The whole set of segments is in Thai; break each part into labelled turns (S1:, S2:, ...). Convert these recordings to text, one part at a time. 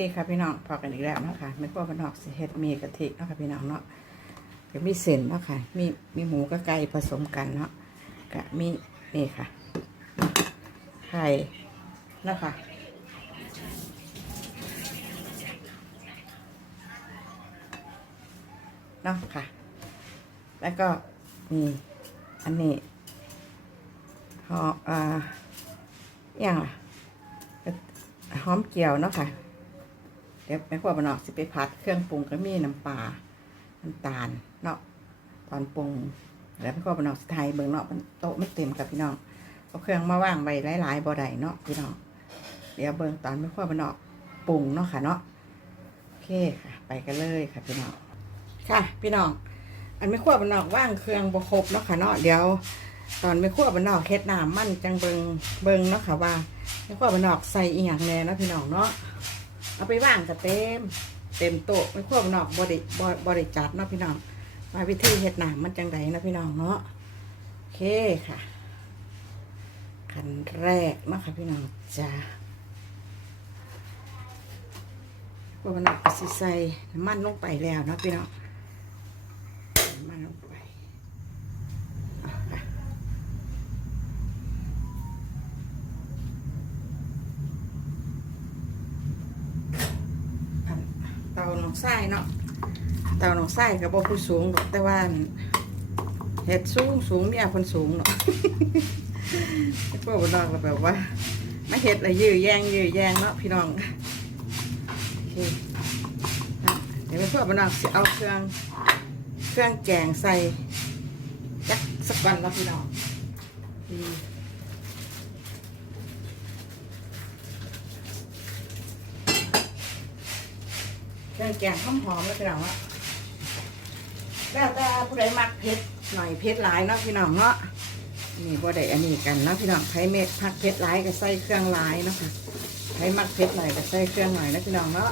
S1: ดีค่ะพี่น้องพอกันอีกแล้วนะคะไม่กลัวพี่น้องสิเฮ็ดมีกะทิเนาะค่ะพี่น้องเนาะก็มีเส้นเนาะค่ะมีมีหมูกับไก่ผสมกันเนาะก็มีนี่ค่ะไข่เนาะค่ะเนาะค่ะ แล้วก็มีอันนี้หออ่าอย่างล่ะหอมเจียวเนาะค่ะ เดี๋ยวแม่ครัวบานออกสิไปผัดเครื่องปรุงก็มีน้ำปลาน้ำตาลเนาะตอนปรุงแล้วแม่ครัวบานออกสิไทยเบิ่งเนาะมันโต๊ะไม่เต็มกับพี่น้องเอาเครื่องมาว่างไว้หลายๆบ่ได้เนาะพี่น้องเดี๋ยวเบิ่งตอนแม่ครัวบานออกปรุงเนาะค่ะเนาะโอเคค่ะ ไปกันเลยค่ะพี่น้องค่ะ พี่น้อง อันไม่ขั้วบานนอกว่างเครื่องบครบเนาะค่ะเนาะเดี๋ยว ตอนไม่ขั้วบานนอกเฮ็ดน้ำมันจังเบิงเบิงเนาะค่ะว่าไม่ขั้วบานนอกใส่อีหยังแน่เนาะพี่น้องเนาะ เอาไปว่างก็เต็ม เต็มโต๊ะไม่ขั้วบนอกบริบบริจัดเนาะพี่น้องมาวิธีเฮ็ดหน้ำมันจังไดนะพี่น้องเนาะโอเคค่ะขั้นแรกเนาะค่ะพี่น้องจ้าพวกมันอกก็สิใส่น้ำมันลงไปแล้วเนาะพี่น้องมาลงไปอะค่ะอันเตาหน องไส้เนาะเตาหนองไส้กับบ่ผู้สูงหรอกแต่ว่าเห็ดสูงสูงเมียคนสูงเนาะไอ้พวกบ้านนอกก็แบบว่าไม่เห็ดอะไรยื้อแย่งยื้อแย่งเนาะพี่น้องเดี๋ยวไปพวกบ้านนอกสิเอาเครื่องเครื่องแกงใส่จักสักวันแล้วพี่น้อง เครื่องแกงหอมๆแล้วพี่น้องอะแล้วแต่ผู้ใดมักเผ็ดหน่อยเผ็ดหลายเนาะพี่น้องเนาะนี่บ่ได้อันนี้กันเนาะพี่น้องใครเม็ดพักเผ็ดหลายก็ใส่เครื่องหลายเนาะค่ะใครมักเผ็ดหน่อยก็ใส่เครื่องหน่อยนะพี่น้องเนาะ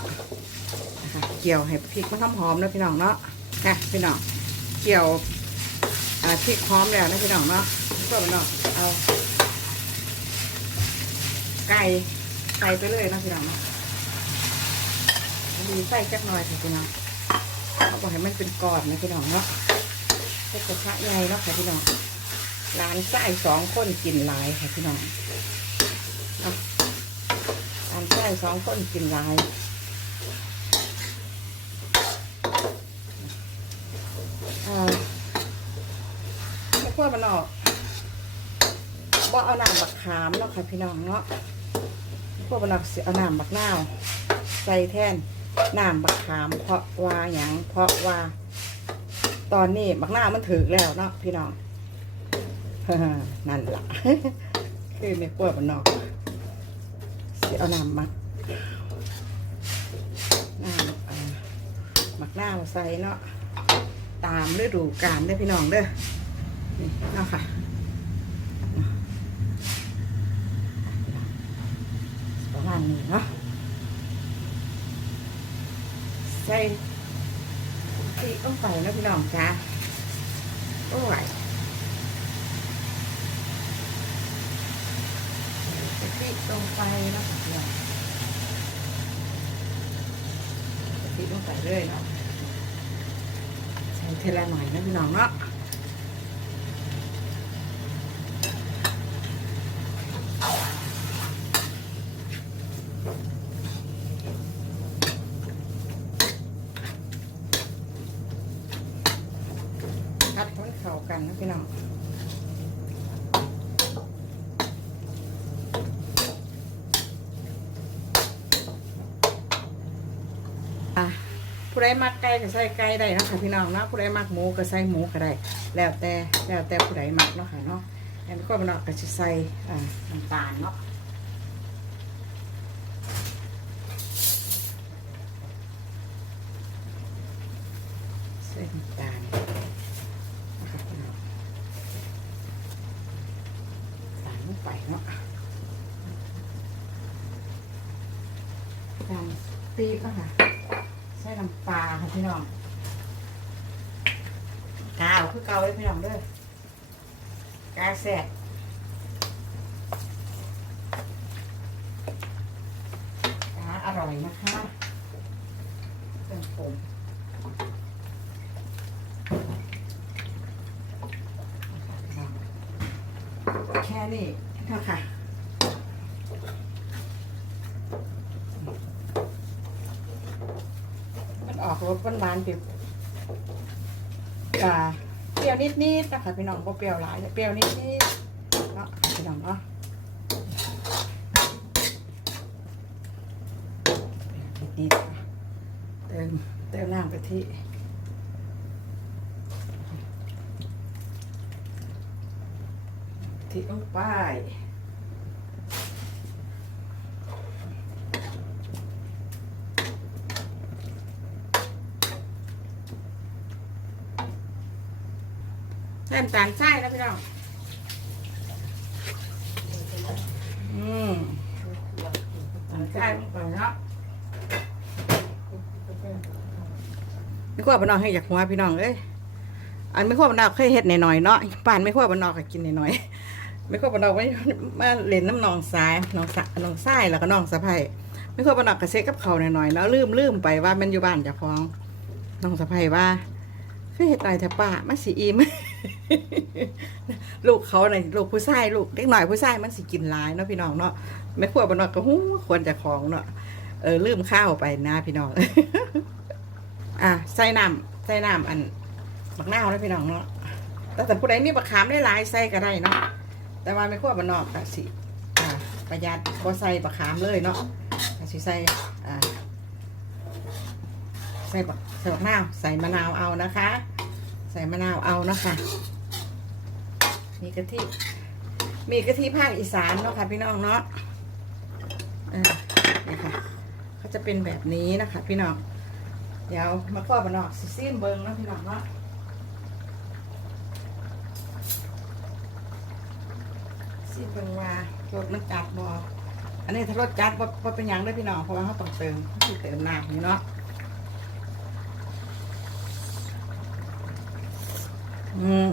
S1: นะคะเกี่ยวให้พริกมันหอมๆนะพี่น้องเนาะค่ะพี่น้องเกี่ยวพริกหอมแล้วนะพี่น้องเนาะก็พี่น้องเอาไก่ใส่ไปเลยนะพี่น้องเนาะ มีใส่จักหน่อยค่ะพี่น้องเอาไปให้มันเป็นกอนนะพี่น้องเนาะใส่กระทะใหญ่เนาะค่ะพี่น้องร้านไส้สองคนกินหลายค่ะพี่น้องเนาะร้านไส้สองคนกินหลายอ่าไม่ควมันออกบ่เอาน้ำบักขามเนาะค่ะพี่น้องเนาะพวกมันออกเอาน้ำบักนาวใส่แทน น้ำบักขามเพราะว่าหยังเพราะว่า ตอนนี้บักหน้ามันถึกแล้วเนาะพี่น้องนั่นล่ะคือไม่ควรมันออกสิเอาน้ำมักน้ำอ่าบักหน้าวใส่เนาะตามฤดูกาลเด้อพี่น้องเด้อนี่เนาะค่ะประมาณนี้เนาะ ใส่ที่ต้องไปนะพี่น้องจ้าโอ้ยใส่ที่ลงไปนาะพี่น้องใส่ที่ลงไปเรื่อยเนาะใส่เทละหน่อยนะพี่น้องเนาะคัดให้มันเข้ากันนะพี่น้องอะ ผู้ใดมักไก่ก็ใส่ไก่ได้นะคะพี่น้องเนาะผู้ใดมักหมูก็ใส่หมูก็ได้ แล้วแต่แล้วแต่ผู้ใดมักเนาะค่ะเนาะแล้วก็มันเนาะก็จะใส่น้ำตาลเนาะใส่น้ำตาลนะคะพี่น้องตาลลงไปเนาะตาลปี๊บเนาะค่ะ ใส่น้ำปลาค่ะพี่น้องกาวคือเกาเลยพี่น้องเด้อกาแซ่บกาอ ร่อยร่นะคะเครื่องปรุงแค่นี้เท่าค่ะมันออกรสหวานๆเปรี้ยวอ่าเปรี้ยวนิดๆนะคะพี่น้องบ่เปรี้ยวหลายเปรี้ยวนิดๆเนาะพี่น้องเนาะนิดๆค่ะเติมเติมน้ำกะทิกะทิลงไปน้ำตาลทรายแล้วพี่น้องอืมน้ำตาลทรายลงไปเนาะ ไม่ขั้วบานนอกให้อยากหัวพี่น้องเอ้ยอันไม่ขั้วบานนอกเคยเฮ็ดหน่อยๆเนาะป่านไม่ขั้วบานนอกก็กินหน่อยๆไม่ขั้วบานนอกไว้มาเล่นน้ำนองสายหนองสะนองทรายแล้วก็หนองสะไพไม่ขั้วบานนอกก็เซ็กกับเขาหน่อยๆแล้วลืมลืมไปว่ามันอยู่บ้านเจ้าของหนองสะไพว่าคือเฮ็ดหน่อยแต่ป้ามาสิอิ่มลูกเขาน่ะลูกผู้ชายลูกเด็กหน่อยผู้ชายมันสิกินหลายเนาะพี่น้องเนาะไม่ขั้วบานนอกก็หู้ควรจะของเนาะเออลืมข้าวไปนะพี่น้อง อะใส่น้ำใส่น้ำอันบักนาวแล้วพี่น้องเนาะแต่แต่ผู้ใดมีบักขามได้หลายใส่ก็ได้เนาะแต่ว่าไม่ขั้วบานนอกก็สิอ่าประหยัดบ่ใส่บักขามเลยเนาะก็สิใส่อ่าใส่บักใส่บักนาวใส่มะนาวเอานะคะ ใส่มะนาวเอานะคะมีกะทิมีกะทิภาคอีสานเนาะค่ะพี่น้องเนาะอ่านี่ค่ะเขาจะเป็นแบบนี้นะคะ พี่น้อง เดี๋ยวมาข้อบนนอกสิซีมเบิงเนาะพี่น้องเนาะซีมเบิงว่ารสมันจัดบ่อันนี้ถ้ารสจัดบ่บ่เป็นหยังเด้พี่น้องเพราะว่าเขาต้องเติมเขาสิเติมน้ำนี่เนาะอืม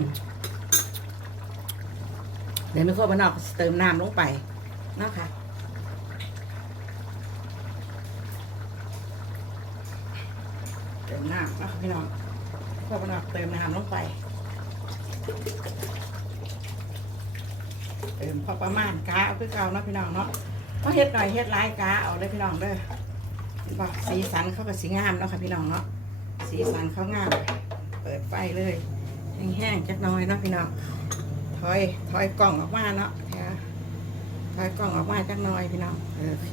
S1: เดี๋ยวไม่ข้อบนนอกเติมน้ำลงไปนาะค่ะ มน้ำนะคะพี่น้องพอพี่น้องเติมน้ำลงไป เติมพอประมาณกาเอาคือเก่าเนาะพี่น้องเนาะก็เฮ็ดหน่อยเฮ็ดหลายกาเอาเลยพี่น้องเด้อบอกสีสันเขาก็สีงามเนาะค่ะพี่น้องเนาะสีสันเขางาม เปิดไฟเลยแห้งๆจักน้อยเนาะพี่น้องถอยถอยกล่องออกมาเนาะนะคะถอยกล่องออกมาจักน้อยพี่น้องโอเค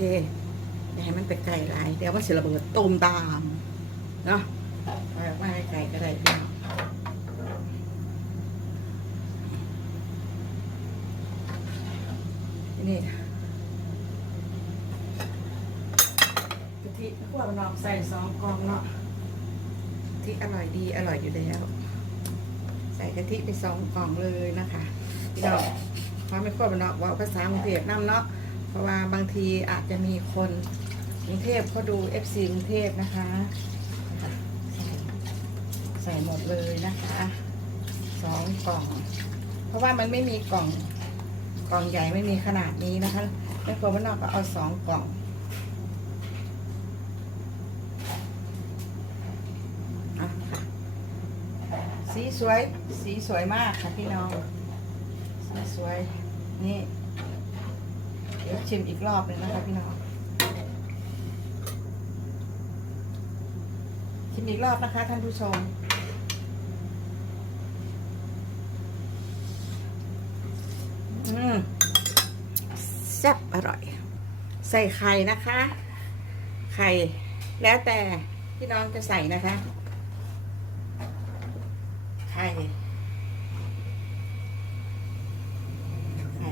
S1: อย่าให้มันไปไกลหลายเดี๋ยวมันสิระเบิดตูมตามเนาะ มาให้ไก่ก็ได้พี่น้องนี่กะทิพวกนองใส่สองกล่องเนาะกะทิอร่อยดีอร่อยอยู่แล้ว ใส่กะทิไปสองกล่องเลยนะคะพี่น้องเพราะไม่ควรเนาะว่าภาษากรุงเทพน้ำเนาะเพราะว่าบางทีอาจจะมีคนกรุงเทพเขาดู FC กรุงเทพนะคะ ใส่หมดเลยนะคะสองกล่อง เพราะว่ามันไม่มีกล่องกล่องใหญ่ไม่มีขนาดนี้นะคะแม่ครัวบ้านนอกก็เอาสองกล่องสีสวย สีสวยมากค่ะพี่น้อง สีสวย นี่ เดี๋ยวชิมอีกรอบหนึ่งนะคะพี่น้อง ชิมอีกรอบนะคะท่านผู้ชม อืม แซ่บอร่อย ใส่ไข่นะคะ ไข่แล้วแต่พี่น้องจะใส่นะคะ ไข่ไข่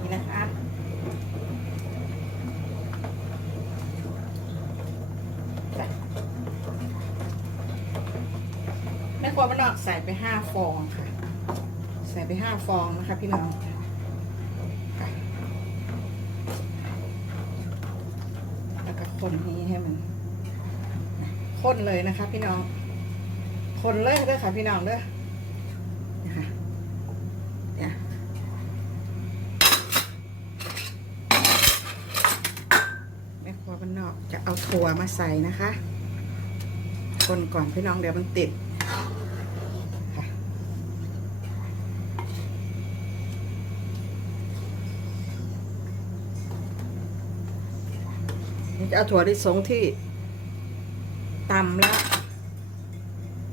S1: นี่นะคะแม่ครัวมันออกใส่ไปห้าฟองค่ะ ใส่ไปห้าฟองนะคะพี่น้องค่ะแล้วก็คนนี้ให้มัน คนเลยนะคะ พี่น้องคนเลยเด้อค่ะพี่น้องเด้อนะคะเนี่ยถั่วมาใส่นะคะ คนก่อนพี่น้องเดี๋ยวมันติดจะเอาถั่วลิสงที่ำแล้ว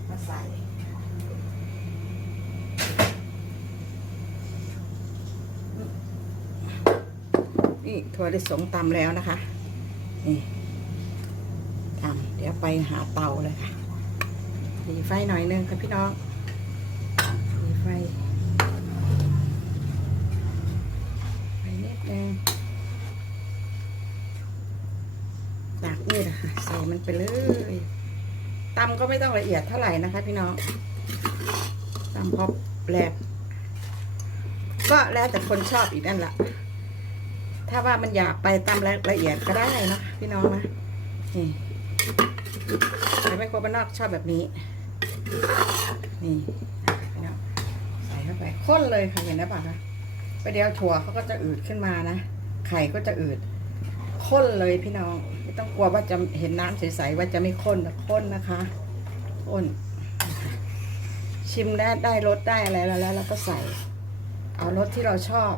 S1: มาใส่นี่ถั่วลิสงตำแล้วนะคะ นี่ทำเดี๋ยวไปหาเตาเลยค่ะดีไฟหน่อยนึงค่ะพี่น้องดีไฟไฟนิดนึงจากนี่นะคะใส่มันไปเลย ตำก็ไม่ต้องละเอียดเท่าไหร่นะคะ พี่น้องตำพอแหลกก็แล้วแต่คนชอบอีกนั่นแหละถ้าว่ามันอยากไปตามละละเอียดก็ได้นะพี่น้องนะนี่แต่ไม่คนบ้านนอกชอบแบบนี้ นี่พี่น้องใส่เข้าไปข้นเลยค่ะเห็นไหมปะคะไปเดียวถั่วเขาก็จะอืดขึ้นมานะไข่ก็จะอืด ข้นเลยพี่น้อง ไม่ต้องกลัวว่าจะเห็นน้ำใสๆว่าจะไม่ข้นนะข้นนะคะข้น ชิมได้ได้รสได้อะไรแล้วแล้วเราก็ใส่ เอารสที่เราชอบ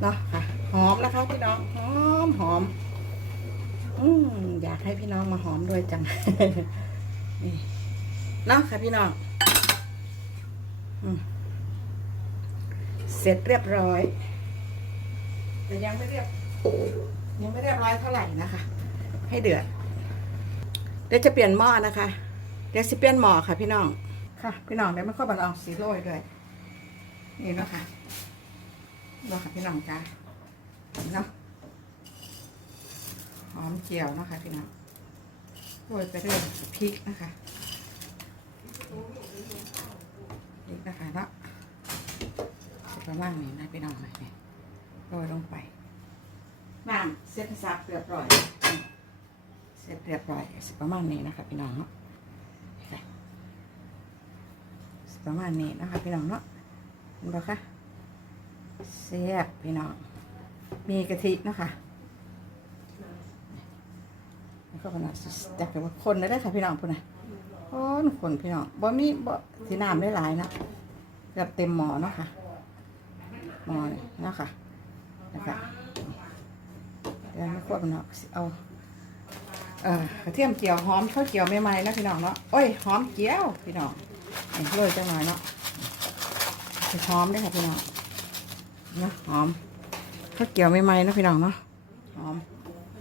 S1: เนาะค่ะหอมนะคะพี่น้องหอมหอมอืมอยากให้พี่น้องมาหอมด้วยจังนี่เนาะค่ะพี่น้องอเสร็จเรียบร้อย แต่ยังไม่เรียบ ยังไม่เรียบร้อยเท่าไหร่นะคะ ให้เดือด เดี๋ยวจะเปลี่ยนหม้อนะคะ เดี๋ยวสิเปลี่ยนหม้อค่ะพี่น้อง ค่ะ พี่น้องเดี๋ยวไม่ค่อยบันลองสีโรยด้วย นี่เนาะค่ะดูค่ะพี่น้องจ้าเนาะ หอมเจียวเนาะค่ะพี่น้องโรยไปเรื่อยพริกนะคะพริกนะคะเนาะประมาณนี้นะพี่น้องนะเนี่ยโรยลงไป น้ำเสร็จสับเรียบร้อย เสร็จเรียบร้อยสิประมาณนี้นะคะพี่น้องเนาะค่ะสิประมาณนี้นะคะพี่น้องเนาะเห็นปะคะแซ่บพี่น้อง มีกะทิเนาะคะแล้วก็ขนาดจักแต่ว่าคนได้ค่ะพี่น้องพูดนะคนคนพี่น้องบ่มีบ่สีน้ำได้หลายนะแบบเต็มหมอเนาะค่ะหมอนี่เนาะค่ะนะคะ เดี๋ยวไม่ควรเนาะเอาเอ่อกระเทียมเจียวหอมข้าวเจียวใหม่ๆนะพี่น้องเนาะโอ้ยหอมเจียวพี่น้องนี่โรยจังหน่อยเนาะหอมด้วยค่ะพี่น้องนะหอมข้าวเกี่ยวใหม่ๆนะพี่น้องเนาะหอม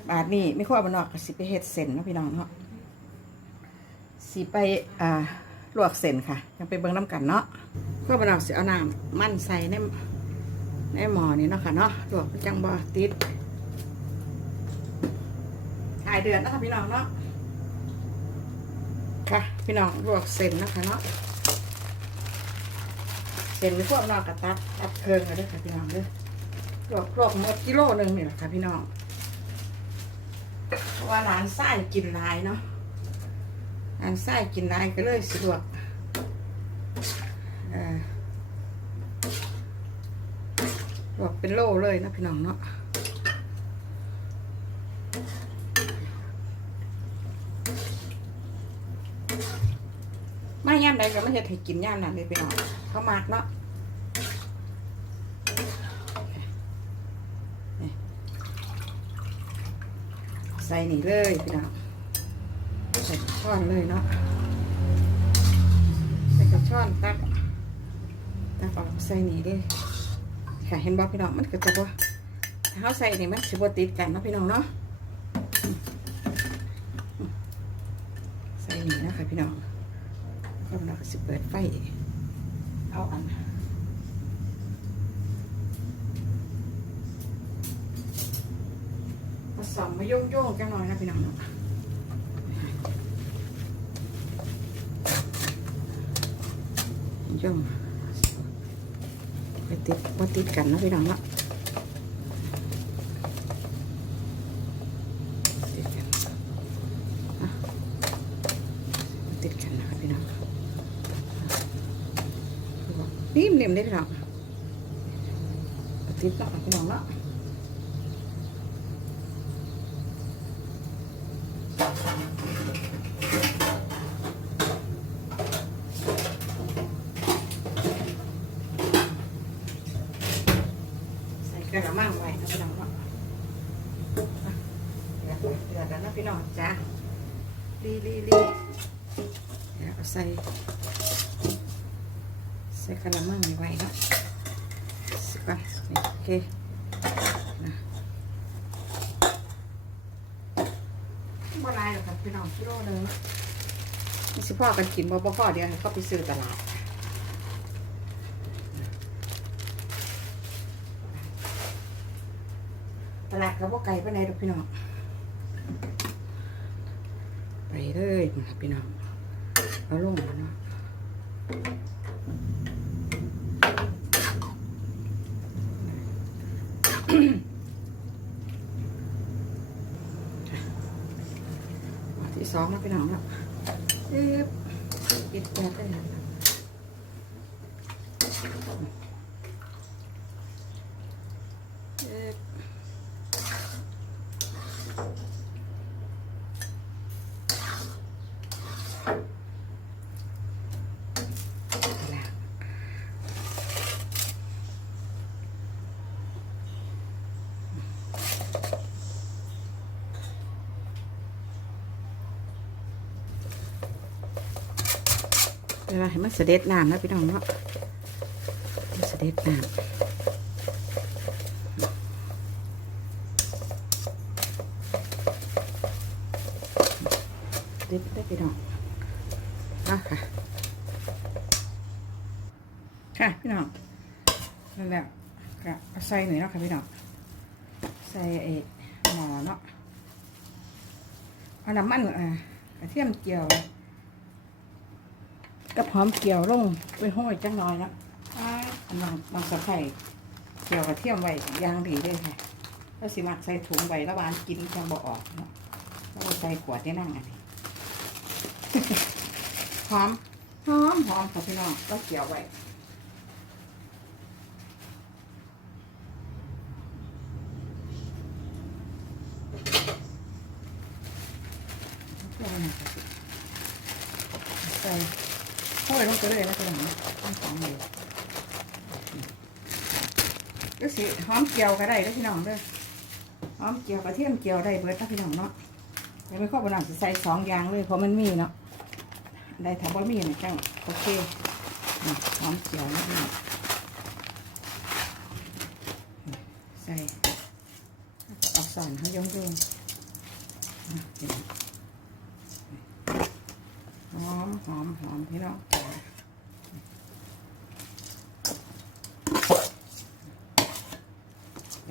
S1: บาทนี่ไม่ค่อยบนออกสิไปเฮ็ดเส้นเนาะพี่น้องเนาะสิไปอ่าลวกเส้นค่ะ ยังไปเบิ่งน้ำกันเนาะข้อยบนออกสิเอาน้ำมันใส่ในในหม้อนี่เนาะค่ะเนาะลวกจังบ่ติดายเดือนนะคะพี่น้องเนาะค่ะพี่น้องลวกเส้นนะคะเนาะเส้นพวกนอกกระตัดตัดเพิงกันด้วยค่ะพี่น้องเด้อลวกลวกหมดกิโลหนึ่งนี่แหละค่ะพี่น้องเพราะว่าร้านไส้กินลายเนาะร้านไส้กินลายก็เลยสะดวกเอ่อลวกเป็นโลเลยนะพี่น้องเนาะ ย่ามใดก็ไม่จะให้กินย่ามนั้นเลยพี่น้องเขามากเนาะใส่นี่เลยพี่น้องใส่ช้อนเลยเนาะใส่กระช้อนตักตักออกใส่นี่เลยค่ะเห็นบ่พี่น้องมันก็จะบ่ถ้าเขาใส่นี่มันสิบ่ติดกันเนาะพี่น้องเนาะใส่นี่นะคะพี่น้อง ก็เราก็สิเปิดไฟเอาอันผสมมาโยงๆกันหน่อยนะพี่น้องเนาะโยงไปติดว่าติดกันนะพี่น้องเนาะติดกันอะติดกันนะครับพี่น้อง นิ่มๆได้พี่น้องติดต่อพี่น้องเนาะ ใส่กระมังไว้นะพี่น้องเนาะอะเดือดเดือดแล้วนะพี่น้องจ้าลีลีลีเดี๋ยวเอาใส่ ใส่กระมังไว้เนาะสิก่อนนี่โอเคนะบ่หลายหรอกครับพี่น้องกิโลหนึงนี่สิพ่อกันกินบ่บ่พ่อเดี๋ยวให้เขาไปซื้อตลาดตลาดกับว่าไก่ไปไหนใดดอกพี่น้อง ไปเลยนะครับพี่น้อง เอาลงมาเนาะ สองแล้วไปหนองแล้วเอ๊บปิดแก้ได้แล้เอ๊ แล้วเวลาให้ มันเสด็จน้ำนะพี่น้องเนาะมันเสด็จน้ำเด็ดได้พี่น้องอะค่ะ ค่ะพี่น้องนั่นแหละก็เอาใส่หน่อยเนาะค่ะพี่น้องใส่ไอ้หมอเนาะเอาน้ำมันเอ่อกระเทียมเจียว กับหอมเจียวลงไปห้อยจังน้อยเนาะอ่าอันบางบางสะไคร่เจียวกระเทียมไว้อย่างดีเลยค่ะแล้วสิมักใส่ถุงไว้แล้ววานกินจังบ่ออกเนาะแล้วเอาใส่ขวดได้นั่งอันนี้หอมหอมหอมค่ะพี่น้องก็เจียวไว้ใส่เข้าไปลงไปเลยนะกระดังต้องสองเลยก็สิหอมเจียวก็ได้แล้วพี่น้องเด้อหอมเจียวกระเทียมเจียวได้เบิดนะพี่น้องเนาะเดี๋ยวไม่ข้อบนหลังจะใส่สองอย่างเลยเพราะมันมีเนาะได้ถ้าบ่มีนะจังโอเคหอมเจียวนะพี่น้องใส่เอาสอนเขายงยงๆนะพี่น้องหอมหอมหอมพี่น้อง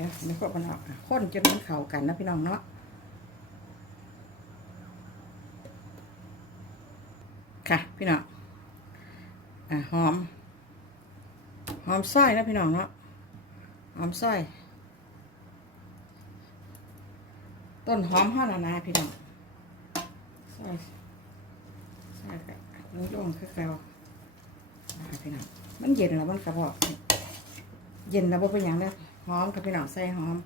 S1: จ๋าเดี๋ยวไม่ควมันออกข้นจนมันเข้ากันนะพี่น้องเนาะค่ะพี่น้องอะหอม หอมซอยนะพี่น้องเนาะหอมซอย ต้นหอมห่อนานาพี่น้องซอยใช่ค่ะนุ่งโยงคือเก่าพี่น้องมันเย็นแล้วมันกระบอกเย็นแล้วบ่เป็นหยังเลย หอมกับพี่น้องใส่หอม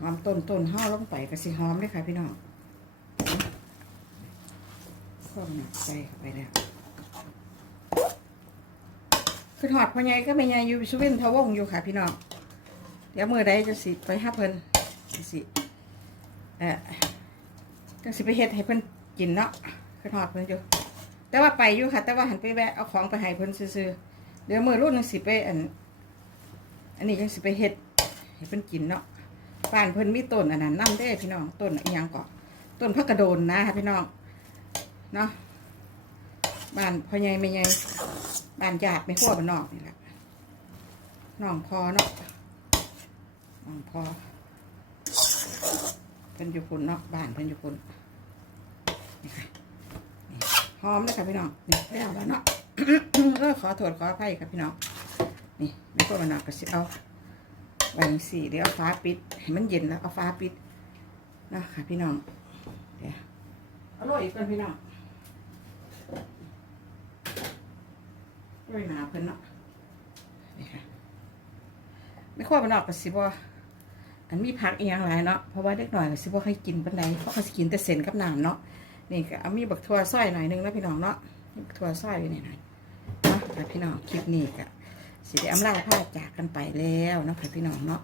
S1: หอมต้นต้นห่อลงไปก็สิหอมเลยค่ะพี่น้องก็หนักใส่เข้าไปแล้วคือถอดพ่อใหญ่ก็ไม่ใหญ่อยู่สุวินทวงอยู่ค่ะพี่น้องเดี๋ยวมือใดจะสิไปหาเพิ่นสิเออก็สิไปเฮ็ดให้เพิ่นกินเนาะคือทอดเพิ่นอยู่แต่ว่าไปอยู่ค่ะ แต่ว่าหันไปแวะเอาของไปให้เพิ่นซื้อเดี๋ยวมือรุ่นนึงสิไปอัน อันนี้จังสิไปเฮ็ดให้เพิ่นกินเนาะบ้านเพิ่นมีต้นอันนั้นนำเด้พี่น้องต้นอีหยังก็ต้นพักกระโดนนะคะพี่น้องเนาะบ้านพ่อใหญ่แม่ใหญ่บ้านญาติไม่ขั้วบ้านนอกนี่แหละน้องพอเนาะน้องพอเพิ่นอยู่พุ่นเนาะบ้านเพิ่นอยู่พุ่นหอมเลยค่ะพี่น้องนี่แล้วแล้วเนาะเออขอโทษขออภัยครับพี่น้อง นี่ไม่ก็มาหนักก็สิเอาใบสีเดี๋ยวเอาฟ้าปิดให้มันเย็นแล้วเอาฟ้าปิดนะค่ะพี่น้องเดี๋ยวเอาโรยอีกก่อนพี่น้องโรยหนาเพิ่นเนาะนี่ค่ะไม่ค่อยมาหนักก็สิบ่อันมีผักอียงหลายเนาะเพราะว่าเด็กหน่อยก็สิบ่ค่อยกินปานใดเพราะเขาสิกินแต่เส้นกับน้ำเนาะนี่ก็เอามีบักทั่วซอยหน่อยนึงนะพี่น้องเนาะบักทั่วซอยอยู่นี่หน่อยเนาะค่ะพี่น้องคลิปนี้ก็ สิได้อำลาพาจากกันไปแล้วเนาะคะพี่น้องเนาะ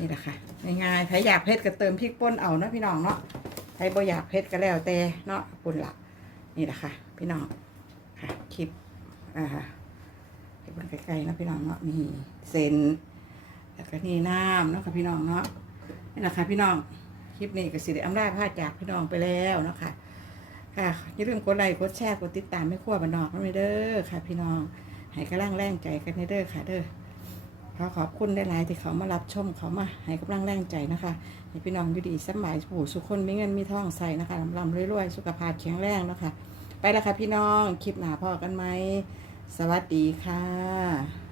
S1: นี่แหละค่ะง่ายๆใครอยากเผ็ดก็เติมพริกป่นเอาเนาะพี่น้องเนาะใครบ่อยากเผ็ดก็แล้วแต่เนาะปุ่นละนี่แหละค่ะ พี่น้องค่ะคลิปอ่าเห็นมันไกลๆนะพี่น้องเนาะนี่เส้นแล้วก็นี่น้ำเนาะค่ะพี่น้องเนาะนี่แหละค่ะพี่น้องคลิปนี้ก็สิได้อำลาพาจากพี่น้องไปแล้วเนาะค่ะค่ะอย่าลืมกดไลค์กดแชร์กดติดตามไม่ขั้วบันนอกกันไปเด้อค่ะ พี่น้อง ให้กำลังแรงใจกันในเด้อค่ะเด้อขอขอบคุณได้หลายที่เขามารับชมเขามาให้กำลังแรงใจนะคะให้พี่น้องอยู่ดีสำบายผู้สุขคนมีเงินมีทองใส่นะคะลำลำรวยๆ สุขภาพแข็งแรงเนาะคะ ไปแล้วค่ะพี่น้อง คลิปหน้าพอกันไหม สวัสดีค่ะ